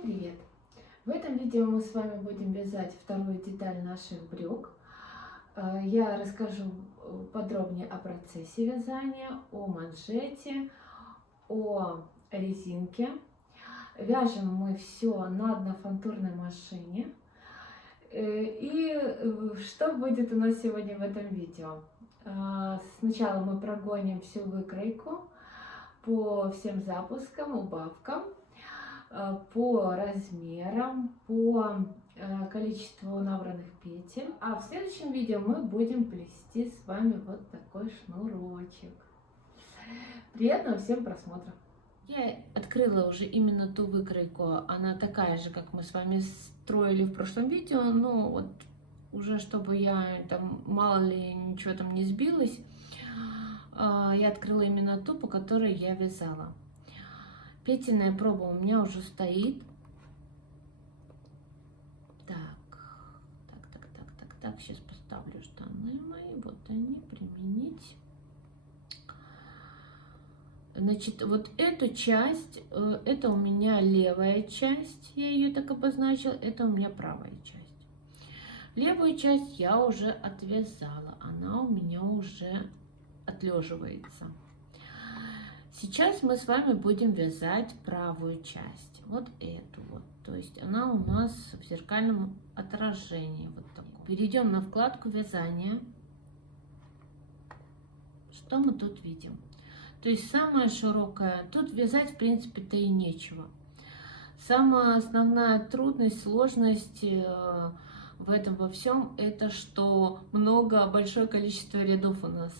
Всем привет! В этом видео мы с вами будем вязать вторую деталь наших брюк. Я расскажу подробнее о процессе вязания, о манжете, о резинке. Вяжем мы все на однофантурной машине. И что будет у нас сегодня в этом видео? Сначала мы прогоним всю выкройку по всем запускам, убавкам, по размерам, по количеству набранных петель. А в следующем видео мы будем плести с вами вот такой шнурочек. Приятного всем просмотра! Я открыла уже именно ту выкройку, она такая же, как мы с вами строили в прошлом видео, но вот уже чтобы я там мало ли ничего там не сбилось, я открыла именно ту, по которой я вязала. Петельная проба у меня уже стоит. Так, сейчас поставлю штаны мои, вот они, применить. Значит, вот эту часть, это у меня левая часть, я ее так обозначила, это у меня правая часть. Левую часть я уже отвязала, она у меня уже отлеживается. Сейчас мы с вами будем вязать правую часть, вот эту вот, то есть она у нас в зеркальном отражении, вот таком. Перейдем на вкладку вязания. Что мы тут видим? То есть самая широкая, тут вязать в принципе-то и нечего. Самая основная трудность, сложность в этом во всем, это что большое количество рядов у нас.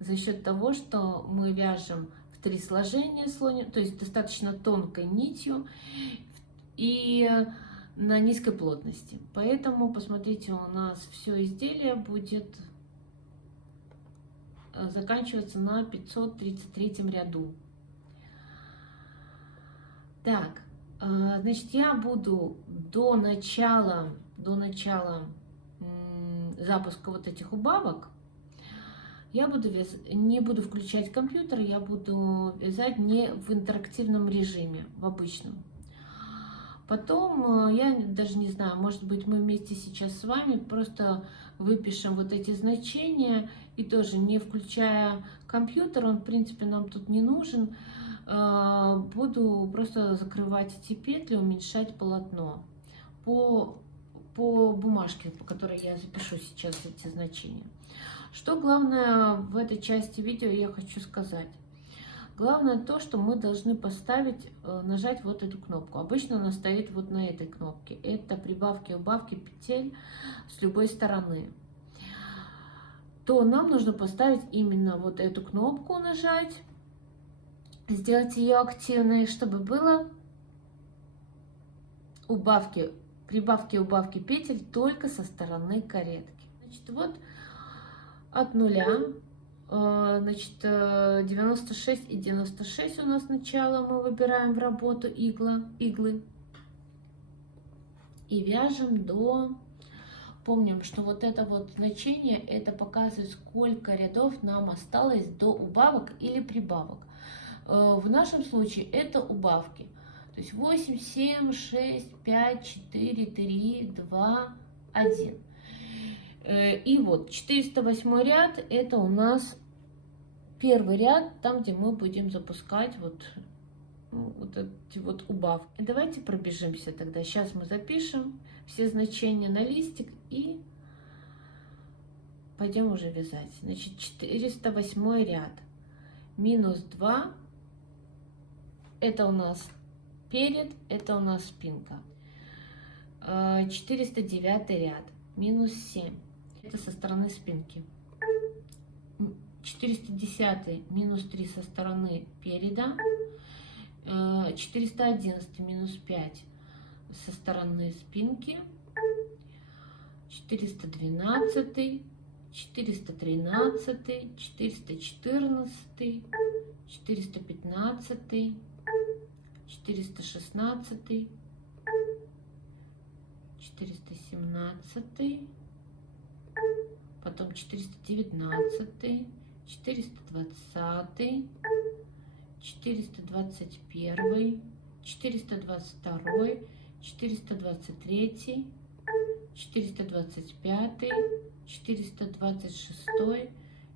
За счет того, что мы вяжем в 3 сложения слоем, то есть достаточно тонкой нитью и на низкой плотности. Поэтому, посмотрите, у нас все изделие будет заканчиваться на 533 ряду. Так, значит, я буду до начала запуска вот этих убавок, я буду не буду включать компьютер, я буду вязать не в интерактивном режиме, в обычном. Потом, я даже не знаю, может быть, мы вместе сейчас с вами просто выпишем вот эти значения и тоже не включая компьютер, он в принципе нам тут не нужен. Буду просто закрывать эти петли, уменьшать полотно по бумажке, по которой я запишу сейчас эти значения. Что главное в этой части видео я хочу сказать. Главное то, что мы должны нажать вот эту кнопку. Обычно она стоит вот на этой кнопке. Это прибавки и убавки петель с любой стороны. То нам нужно поставить именно вот эту кнопку, нажать, сделать ее активной, чтобы было прибавки и убавки петель только со стороны каретки. Значит, вот от нуля, значит, 96 и 96 у нас начало, мы выбираем в работу иглы и вяжем до, помним, что вот это вот значение, это показывает, сколько рядов нам осталось до убавок или прибавок. В нашем случае это убавки, то есть 8, 7, 6, 5, 4, 3, 2, 1. И вот 408 ряд, это у нас первый ряд, там, где мы будем запускать вот эти вот убавки. Давайте пробежимся тогда. Сейчас мы запишем все значения на листик и пойдем уже вязать. Значит, 408 ряд, минус 2, это у нас перед, это у нас спинка. 409 ряд, минус 7. Это со стороны спинки. 410 минус 3 со стороны переда. 411 минус 5 со стороны спинки. 412, 413, 414, 415, 416, 417, потом 419, 420, 421, 422, 423, 425, 426,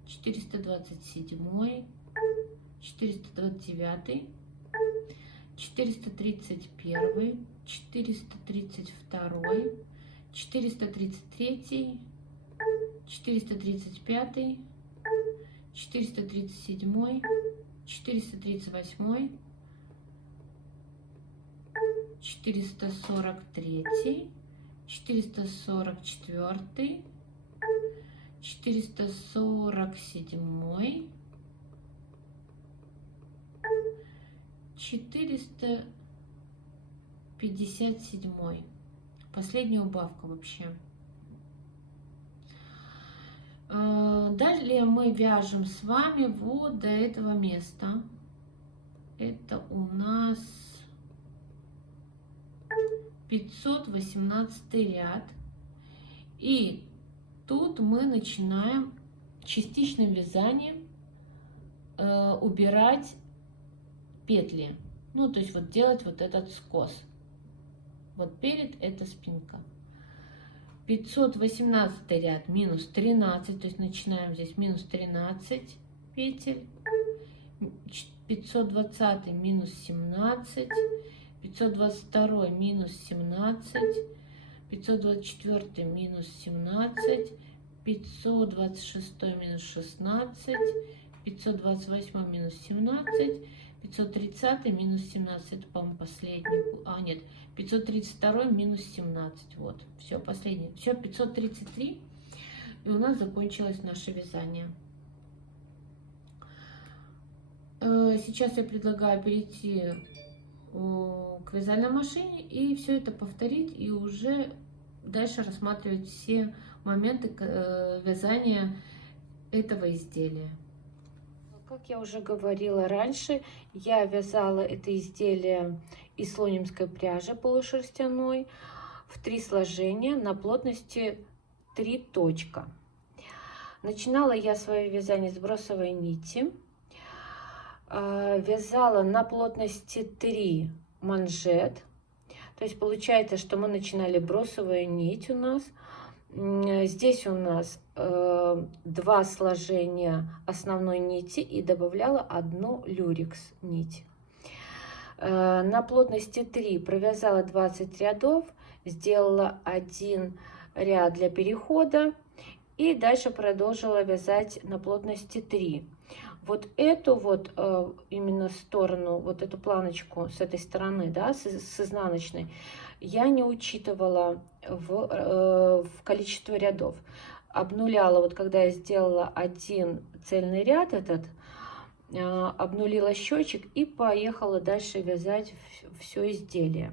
427, 429, 431, 432, 433, 435, 437, 438, 443, 444, 447, 457. Последняя убавка вообще. Далее мы вяжем с вами вот до этого места. Это у нас 518 ряд. И тут мы начинаем частичным вязанием убирать петли. Ну, то есть вот делать вот этот скос. Вот перед это спинка. 518 ряд минус 13, то есть начинаем здесь минус 13 петель. 520 минус 17, 522 минус 17, 524 минус 17, 526 минус 16, 528 минус 17, 530 минус 17, это, по-моему, последний, а нет, 532 минус 17, вот, все, последний, все, 533, и у нас закончилось наше вязание. Сейчас я предлагаю перейти к вязальной машине и все это повторить, и уже дальше рассматривать все моменты вязания этого изделия. Как я уже говорила раньше, я вязала это изделие из слонимской пряжи полушерстяной в 3 сложения на плотности 3 точка. Начинала я свое вязание с бросовой нити. Вязала на плотности 3 манжет. То есть получается, что мы начинали бросовую нить у нас. Здесь у нас 2 сложения основной нити и добавляла 1 люрекс нить. На плотности 3 провязала 20 рядов, сделала 1 ряд для перехода и дальше продолжила вязать на плотности 3. Вот эту вот именно сторону, вот эту планочку с этой стороны, да, с изнаночной, я не учитывала в количество рядов. Обнуляла, вот когда я сделала 1 цельный ряд этот, обнулила счетчик и поехала дальше вязать все изделие.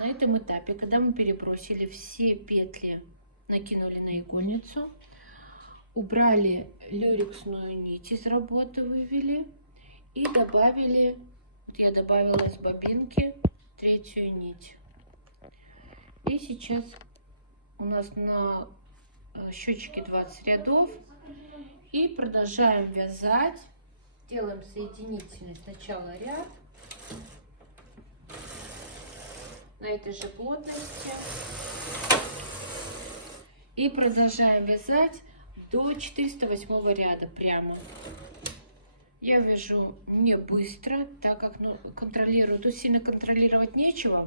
На этом этапе, когда мы перебросили все петли, накинули на игольницу, убрали люрексную нить из работы, вывели и добавили, я добавила из бобинки 3-ю нить. И сейчас у нас на счетчике 20 рядов. И продолжаем вязать. Делаем соединительный сначала ряд на этой же плотности. И продолжаем вязать до 408 ряда прямо. Я вяжу не быстро, так как контролирую. Тут сильно контролировать нечего.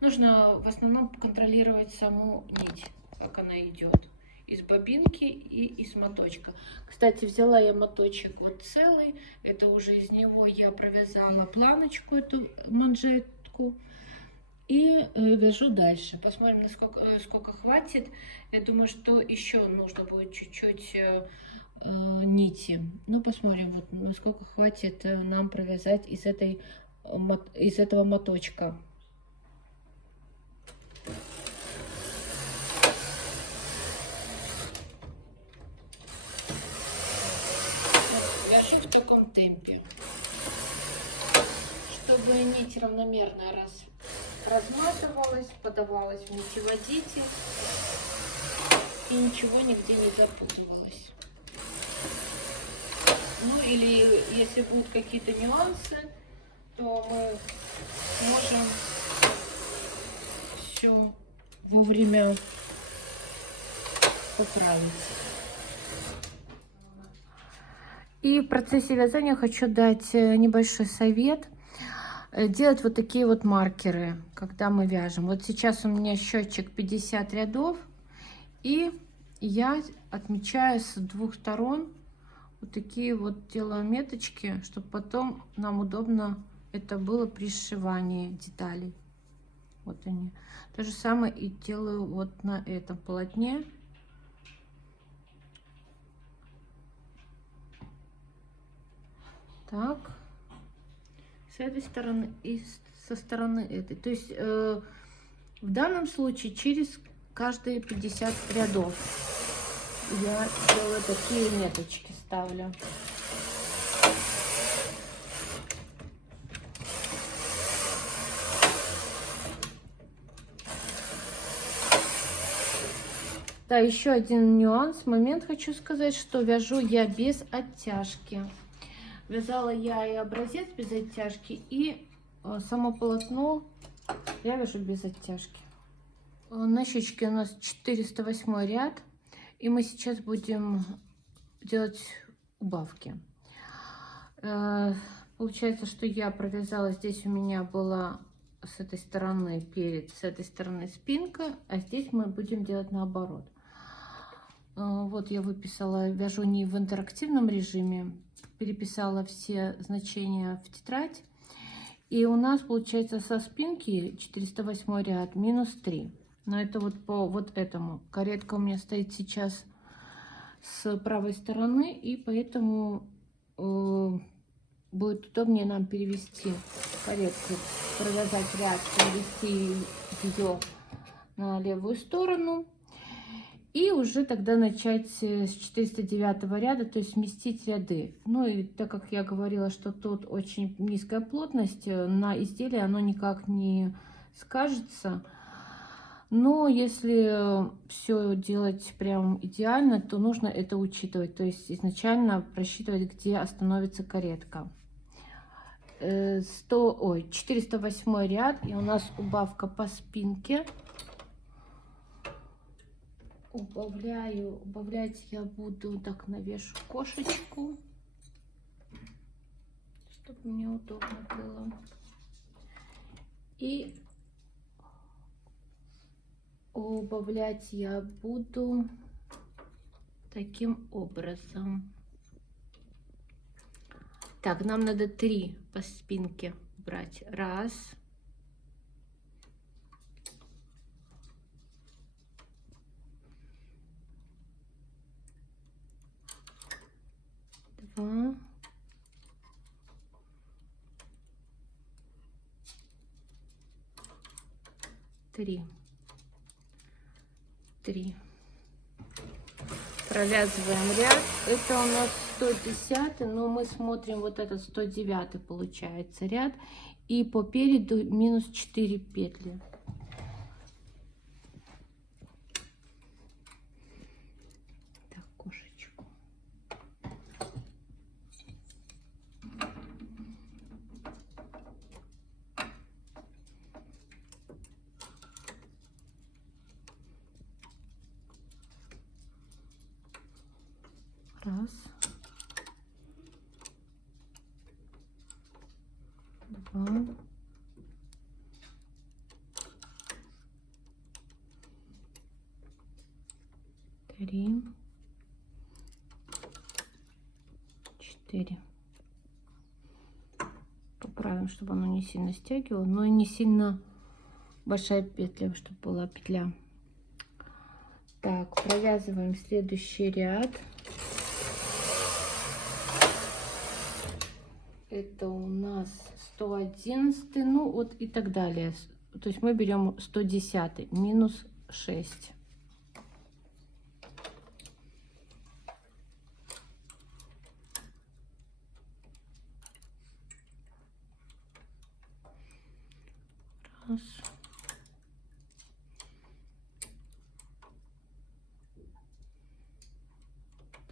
Нужно в основном контролировать саму нить, как она идет. Из бобинки и из моточка. Кстати, взяла я моточек вот целый. Это уже из него я провязала планочку, эту манжетку. И вяжу дальше. Посмотрим, насколько, сколько хватит. Я думаю, что еще нужно будет чуть-чуть нити. Ну, посмотрим, вот, насколько хватит нам провязать из этого моточка. Вяжу в таком темпе, чтобы нить равномерно разматывалась, подавалась в нитеводитель и ничего нигде не запутывалось. Ну или если будут какие-то нюансы, то мы можем все вовремя поправить. И в процессе вязания хочу дать небольшой совет. Делать вот такие вот маркеры, когда мы вяжем. Вот сейчас у меня счетчик 50 рядов, и я отмечаю с двух сторон вот такие вот, делаю меточки, чтобы потом нам удобно это было при сшивании деталей. Вот они. То же самое и делаю вот на этом полотне. Так, с этой стороны и со стороны этой. То есть в данном случае через каждые 50 рядов я делаю такие меточки, ставлю. Да, еще один нюанс, момент хочу сказать, что вяжу я без оттяжки. Вязала я и образец без оттяжки, и само полотно я вяжу без оттяжки. На щечке у нас 408 ряд, и мы сейчас будем делать убавки. Получается, что я провязала, здесь у меня была с этой стороны перед, с этой стороны спинка, а здесь мы будем делать наоборот. Вот я выписала, вяжу не в интерактивном режиме, переписала все значения в тетрадь. И у нас получается со спинки 408 ряд минус 3. Но это вот по вот этому. Каретка у меня стоит сейчас с правой стороны, и поэтому будет удобнее нам перевести каретку, провязать ряд, перевести ее на левую сторону. И уже тогда начать с 409 ряда, то есть сместить ряды. Ну и так как я говорила, что тут очень низкая плотность, на изделии оно никак не скажется. Но если все делать прям идеально, то нужно это учитывать. То есть изначально просчитывать, где остановится каретка. 408 ряд, и у нас убавка по спинке. Убавлять я буду, так, навешу кошечку, чтобы мне удобно было. И убавлять я буду таким образом. Так, нам надо 3 по спинке брать. 1, 2, 3. Провязываем ряд. Это у нас 110, но мы смотрим вот этот 109 получается ряд. И по переду минус 4 петли. Так, кошечку. Раз, 2, 3, 4. Поправим, чтобы оно не сильно стягивало, но и не сильно большая петля, чтобы была петля. Так, провязываем следующий ряд. Это у нас 111, ну вот и так далее. То есть мы берем 110, минус 6. Раз.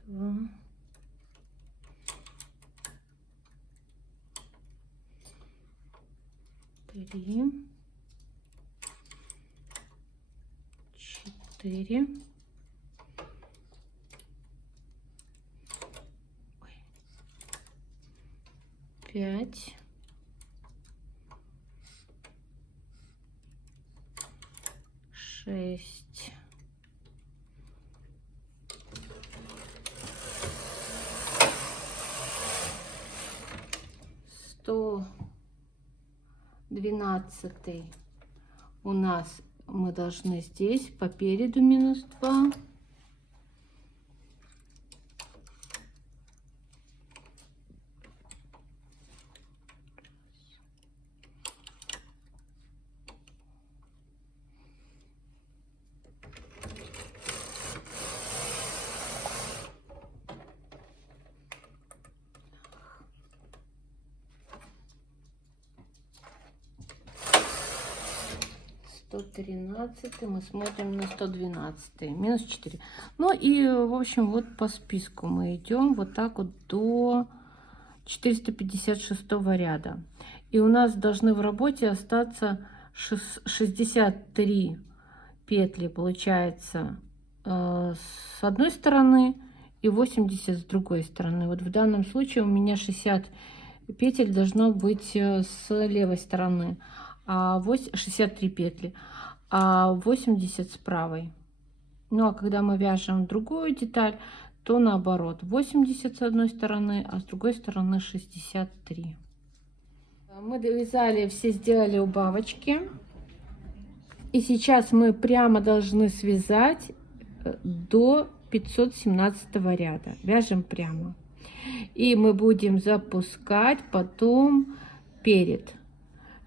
2. 3. 3, 4, 5, 6, 112 у нас мы должны здесь по переду -2. -113 мы смотрим на 112 -4. Ну и в общем вот по списку мы идем вот так вот до 456 ряда, и у нас должны в работе остаться 63 петли, получается, с одной стороны и 80 с другой стороны. Вот в данном случае у меня 60 петель должно быть с левой стороны, 63 петли, а 80 с правой. Ну а когда мы вяжем другую деталь, то наоборот, 80 с одной стороны, а с другой стороны 63. Мы довязали, все сделали убавочки, и сейчас мы прямо должны связать до 517 ряда. Вяжем прямо, и мы будем запускать потом перед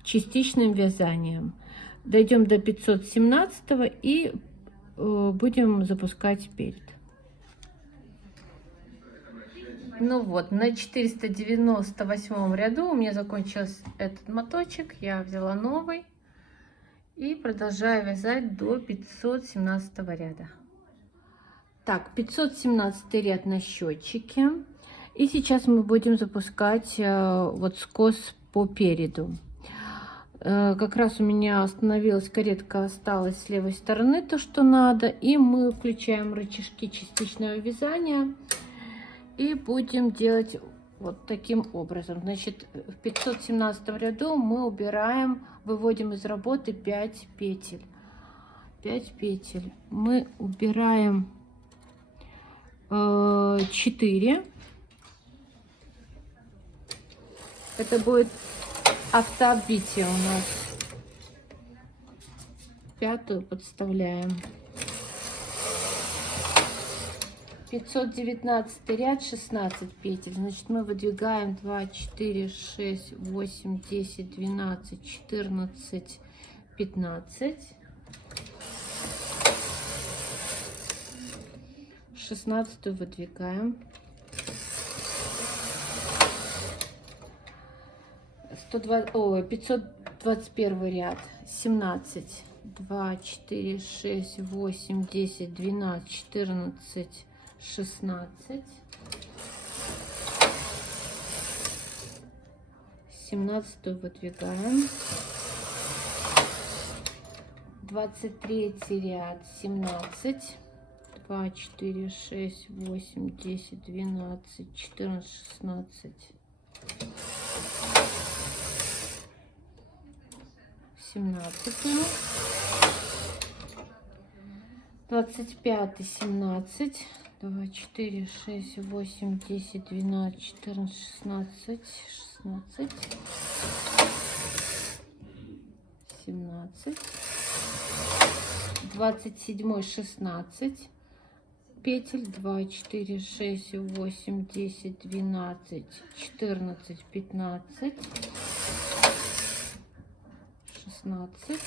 частичным вязанием. Дойдем до 517 и будем запускать перед. Ну вот, на 498 ряду у меня закончился этот моточек, я взяла новый и продолжаю вязать до 517 ряда. Так, 517 ряд на счетчике, и сейчас мы будем запускать вот скос по переду. Как раз у меня остановилась каретка, осталась с левой стороны то, что надо, и мы включаем рычажки частичного вязания и будем делать вот таким образом. Значит, в 517 ряду мы убираем, выводим из работы 5 петель. 5 петель мы убираем 4. Это будет автооббитие у нас. 5-ю подставляем. 519 ряд, 16 петель. Значит, мы выдвигаем 2, 4, 6, 8, 10, 12, 14, 15. 16 выдвигаем. 521 ряд, 17, 2, 4, 6, 8, 10, 12, 14, 16, 17 выдвигаем. 23 ряд, 17, 2, 4, 6, 8, 10, 12, 14, 16, 17, 25, 17, 2, 4, 6, 8, 10, 12, 14, 16, 16, 17, 27, 16 петель, 2, 4, 6, 8, 10, 12, 14, 15, 16,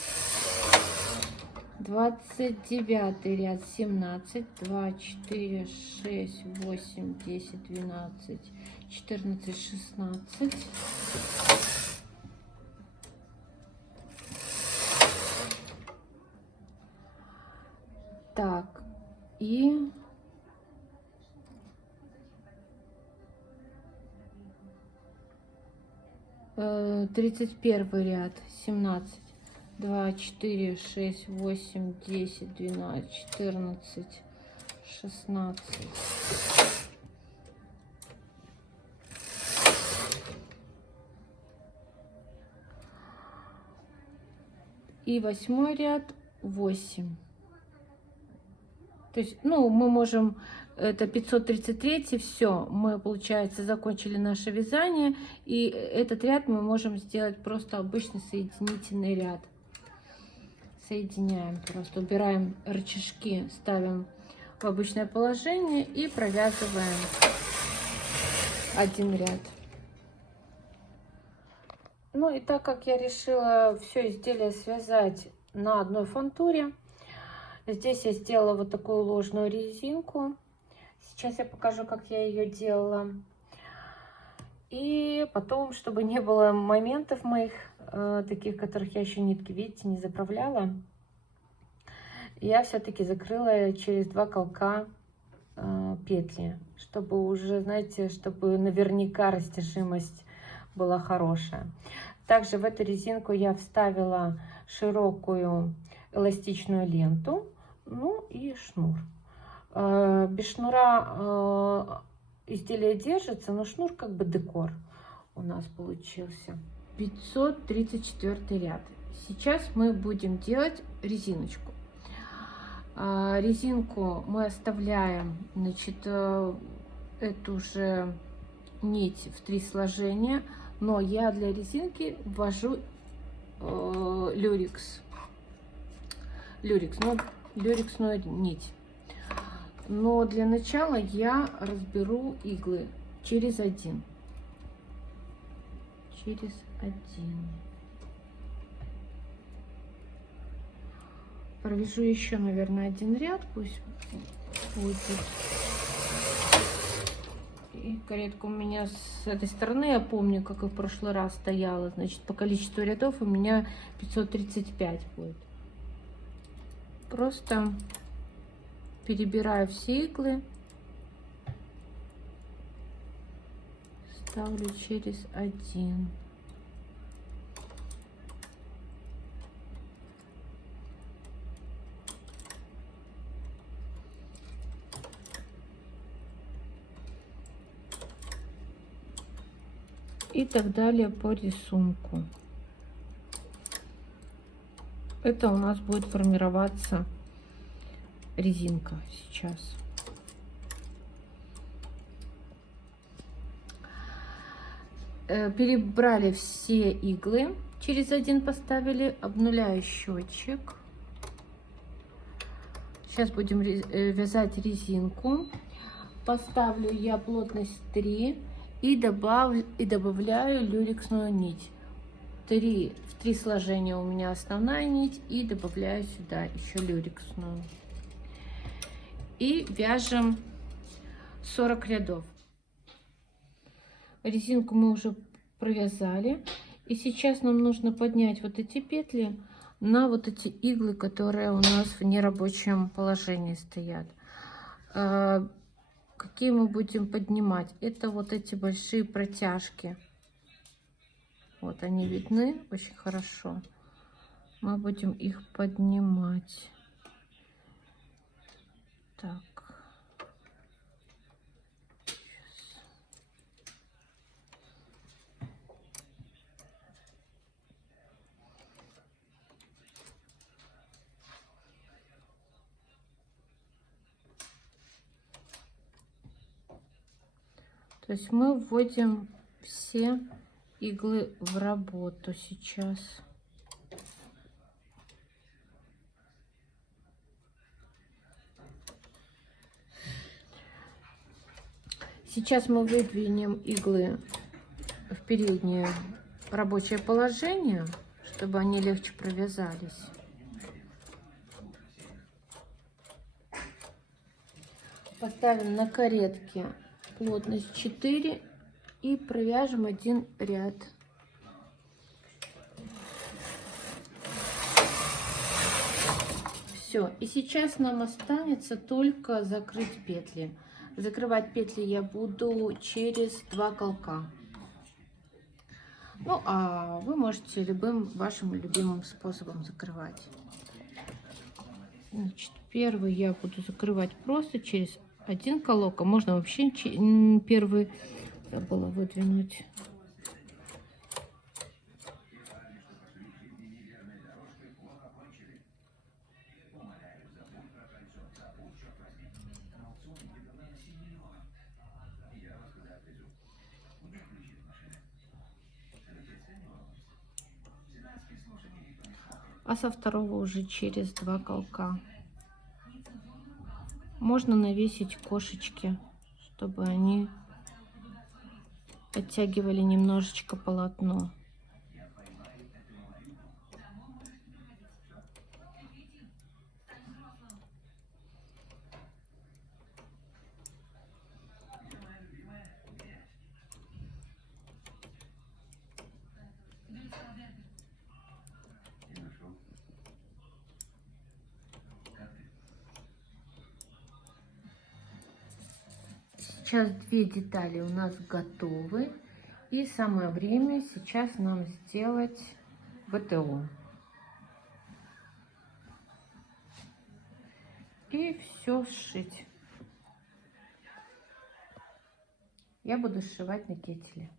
29 ряд, 17, 2, 4, 6, 8, 10, 12, 14, 16, так, и 31 ряд, 17, 2, 4, 6, 8, 10, 12, 14, 16. И 8 ряд, 8. То есть, ну, мы можем, это 533, все, мы, получается, закончили наше вязание, и этот ряд мы можем сделать просто обычный соединительный ряд. Соединяем, просто убираем рычажки, ставим в обычное положение и провязываем один ряд. Ну и так как я решила все изделие связать на одной фантуре, здесь я сделала вот такую ложную резинку. Сейчас я покажу, как я ее делала. И потом, чтобы не было моментов моих, таких, которых я еще нитки, видите, не заправляла, я все-таки закрыла через 2 колка петли, чтобы уже, знаете, чтобы наверняка растяжимость была хорошая. Также в эту резинку я вставила широкую эластичную ленту, ну и шнур. Без шнура изделие держится, но шнур как бы декор у нас получился. 534 ряд. Сейчас мы будем делать резиночку. Резинку мы оставляем, значит, эту же нить в 3 сложения, но я для резинки ввожу люрексную нить. Но для начала я разберу иглы через один. Провяжу еще, наверное, один ряд, пусть будет. И каретка у меня с этой стороны, я помню, как и в прошлый раз стояла, значит, по количеству рядов у меня 535 будет. Просто перебираю все иглы, ставлю через один. И так далее по рисунку. Это у нас будет формироваться резинка сейчас. Перебрали все иглы, через один поставили, обнуляю счетчик. Сейчас будем вязать резинку. Поставлю я плотность 3 и добавляю люрексную нить. В 3 сложения у меня основная нить, и добавляю сюда еще люрексную. И вяжем 40 рядов. Резинку мы уже провязали, и сейчас нам нужно поднять вот эти петли на вот эти иглы, которые у нас в нерабочем положении стоят. Какие мы будем поднимать? Это вот эти большие протяжки. Вот они видны очень хорошо. Мы будем их поднимать. Так. То есть мы вводим все иглы в работу сейчас. Сейчас мы выдвинем иглы в переднее рабочее положение, чтобы они легче провязались. Поставим на каретке плотность 4 и провяжем один ряд. Все, и сейчас нам останется только закрыть петли. Закрывать петли я буду через 2 колка. Ну, а вы можете любым вашим любимым способом закрывать. Значит, первый я буду закрывать просто через один колок, а можно вообще первый забыла выдвинуть. А со второго уже через 2 колка. Можно навесить кошечки, чтобы они оттягивали немножечко полотно. Сейчас 2 детали у нас готовы. И самое время сейчас нам сделать ВТО. И все сшить. Я буду сшивать на кетеле.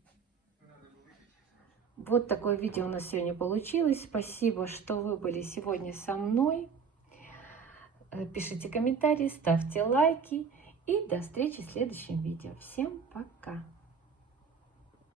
Вот такое видео у нас сегодня получилось. Спасибо, что вы были сегодня со мной. Пишите комментарии, ставьте лайки. И до встречи в следующем видео. Всем пока!